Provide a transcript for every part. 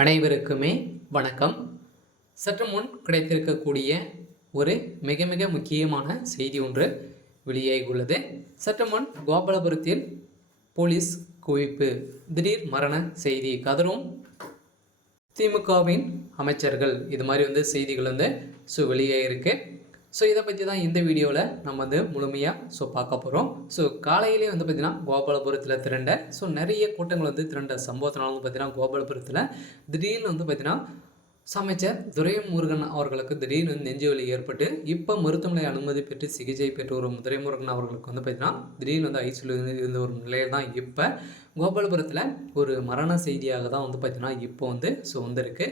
அனைவருக்குமே வணக்கம். சற்று முன் கிடைத்திருக்கக்கூடிய ஒரு மிக மிக முக்கியமான செய்தி ஒன்று வெளியாகியுள்ளது. சற்று முன் கோபாலபுரத்தில் போலீஸ் குவிப்பு, திடீர் மரண செய்தி, கதரும் திமுகவின் அமைச்சர்கள், இது மாதிரி செய்திகள் வெளியாகிருக்கு. இதை பற்றி தான் இந்த வீடியோவில் நம்ம முழுமையாக பார்க்க போகிறோம். காலையிலே பார்த்திங்கன்னா கோபாலபுரத்தில் திரண்ட நிறைய கூட்டங்கள் திரண்ட சம்பவத்தினால பார்த்திங்கன்னா கோபாலபுரத்தில் திடீர்னு பார்த்திங்கன்னா அமைச்சர் துரைமுருகன் அவர்களுக்கு திடீர்னு நெஞ்சு வலி ஏற்பட்டு இப்போ மருத்துவமனை அனுமதி பெற்று சிகிச்சை பெற்று வரும் துரைமுருகன் அவர்களுக்கு பார்த்திங்கன்னா திடீர்னு ஐசியூவில் இருந்த ஒரு நிலையில் தான் இப்போ கோபாலபுரத்தில் ஒரு மரண செய்தியாக தான் பார்த்திங்கன்னா இப்போ வந்திருக்கு.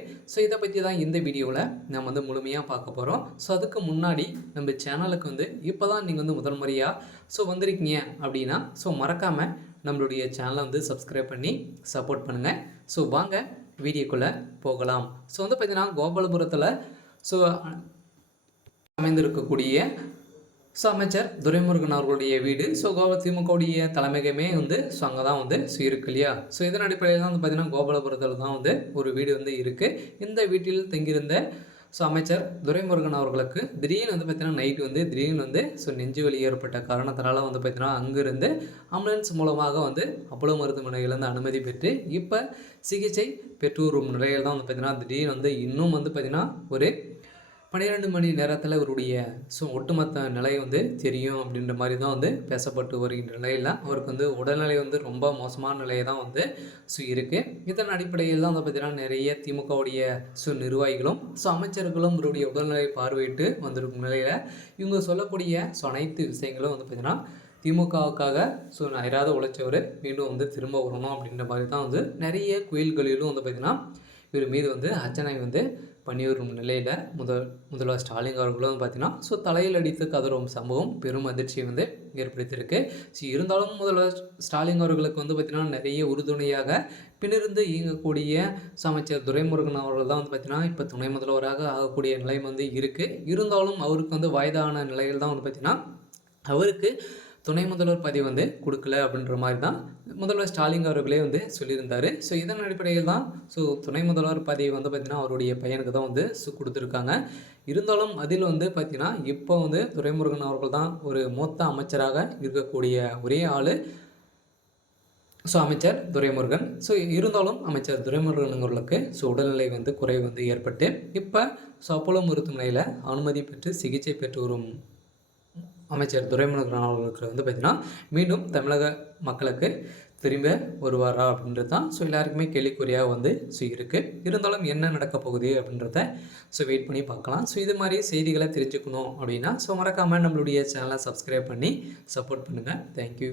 இதை பற்றி தான் இந்த வீடியோவில் நம்ம முழுமையாக பார்க்க போகிறோம். அதுக்கு முன்னாடி நம்ம சேனலுக்கு இப்போ தான் நீங்கள் முதல் முறையாக வந்திருக்கீங்க அப்படின்னா மறக்காமல் நம்மளுடைய சேனலை சப்ஸ்கிரைப் பண்ணி சப்போர்ட் பண்ணுங்கள். வாங்க வீடியோக்குள்ளே போகலாம். பார்த்திங்கன்னா கோபாலபுரத்தில் அமைந்திருக்கக்கூடிய அமைச்சர் துரைமுருகன் அவர்களுடைய வீடு திமுகவுடைய தலைமையகமே அங்கே தான் இருக்கு இல்லையா. இதன் அடிப்படையில் தான் பார்த்திங்கன்னா கோபாலபுரத்தில் தான் ஒரு வீடு இருக்குது. இந்த வீட்டில் தங்கியிருந்த அமைச்சர் துரைமுருகன் அவர்களுக்கு திடீர்னு பார்த்திங்கன்னா நைட்டு திடீர்னு நெஞ்சு வலி ஏற்பட்ட காரணத்தினால பார்த்திங்கன்னா அங்கேருந்து ஆம்புலன்ஸ் மூலமாக அப்போலோ மருத்துவமனையிலேருந்து அனுமதி பெற்று இப்போ சிகிச்சை பெற்று வரும் நிலையில் தான் பார்த்திங்கன்னா திடீர்னு இன்னும் பார்த்திங்கன்னா ஒரு 12 மணி நேரத்தில் அவருடைய ஒட்டுமொத்த நிலை தெரியும் அப்படின்ற மாதிரி தான் பேசப்பட்டு வருகின்ற நிலையில் அவருக்கு உடல்நிலை ரொம்ப மோசமான நிலையை தான் இருக்குது. இதன் அடிப்படையில் தான் பார்த்திங்கன்னா நிறைய திமுகவுடைய நிர்வாகிகளும் அமைச்சர்களும் இவருடைய உடல்நிலை பார்வையிட்டு வந்திருக்கும் நிலையில் இவங்க சொல்லக்கூடிய அனைத்து விஷயங்களும் பார்த்திங்கன்னா திமுகவுக்காக அயராத உழைச்சவர் மீண்டும் திரும்ப வரணும் அப்படின்ற மாதிரி தான் நிறைய கோயில்களிலும் பார்த்திங்கன்னா இவர் மீது அர்ச்சனை பண்ணி வரும் நிலையில் முதல்வர் ஸ்டாலின் அவர்களும் பார்த்திங்கன்னா தலையில் அடித்து கதறும் சம்பவம் பெரும் அதிர்ச்சியை ஏற்படுத்தியிருக்கு. இருந்தாலும் முதல்வர் ஸ்டாலின் அவர்களுக்கு பார்த்திங்கன்னா நிறைய உறுதுணையாக பின்னிருந்து இயங்கக்கூடிய அமைச்சர் துரைமுருகன் அவர்கள் தான் பார்த்திங்கன்னா இப்போ துணை முதல்வராக ஆகக்கூடிய நிலை இருக்குது. இருந்தாலும் அவருக்கு வயதான நிலையில் தான் பார்த்திங்கன்னா அவருக்கு துணை முதல்வர் பதவி கொடுக்கல அப்படின்ற மாதிரி தான் முதல்வர் ஸ்டாலின் அவர்களே சொல்லியிருந்தார். இதன் அடிப்படையில் தான் துணை முதல்வர் பதவி பார்த்திங்கன்னா அவருடைய பையனுக்கு தான் கொடுத்துருக்காங்க. இருந்தாலும் அதில் பார்த்திங்கன்னா இப்போ துரைமுருகன் அவர்கள் தான் ஒரு மூத்த அமைச்சராக இருக்கக்கூடிய ஒரே ஆள் அமைச்சர் துரைமுருகன். இருந்தாலும் அமைச்சர் துரைமுருகன் அவர்களுக்கு உடல்நிலை குறைவு ஏற்பட்டு இப்போ அப்போலோ மருத்துவமனையில் அனுமதி பெற்று சிகிச்சை பெற்று வரும் அமைச்சர் துரைமுருகன் அவர்களுக்கு பார்த்திங்கன்னா மீண்டும் தமிழக மக்களுக்கு திரும்ப வருவாரா அப்படின்றது தான் எல்லாருக்குமே கேள்விக்குறியாக இருக்குது. இருந்தாலும் என்ன நடக்க போகுது அப்படின்றத வெயிட் பண்ணி பார்க்கலாம். இது மாதிரி செய்திகளை தெரிஞ்சுக்கணும் அப்படின்னா மறக்காமல் நம்மளுடைய சேனலை சப்ஸ்கிரைப் பண்ணி சப்போர்ட் பண்ணுங்கள். தேங்க்யூ.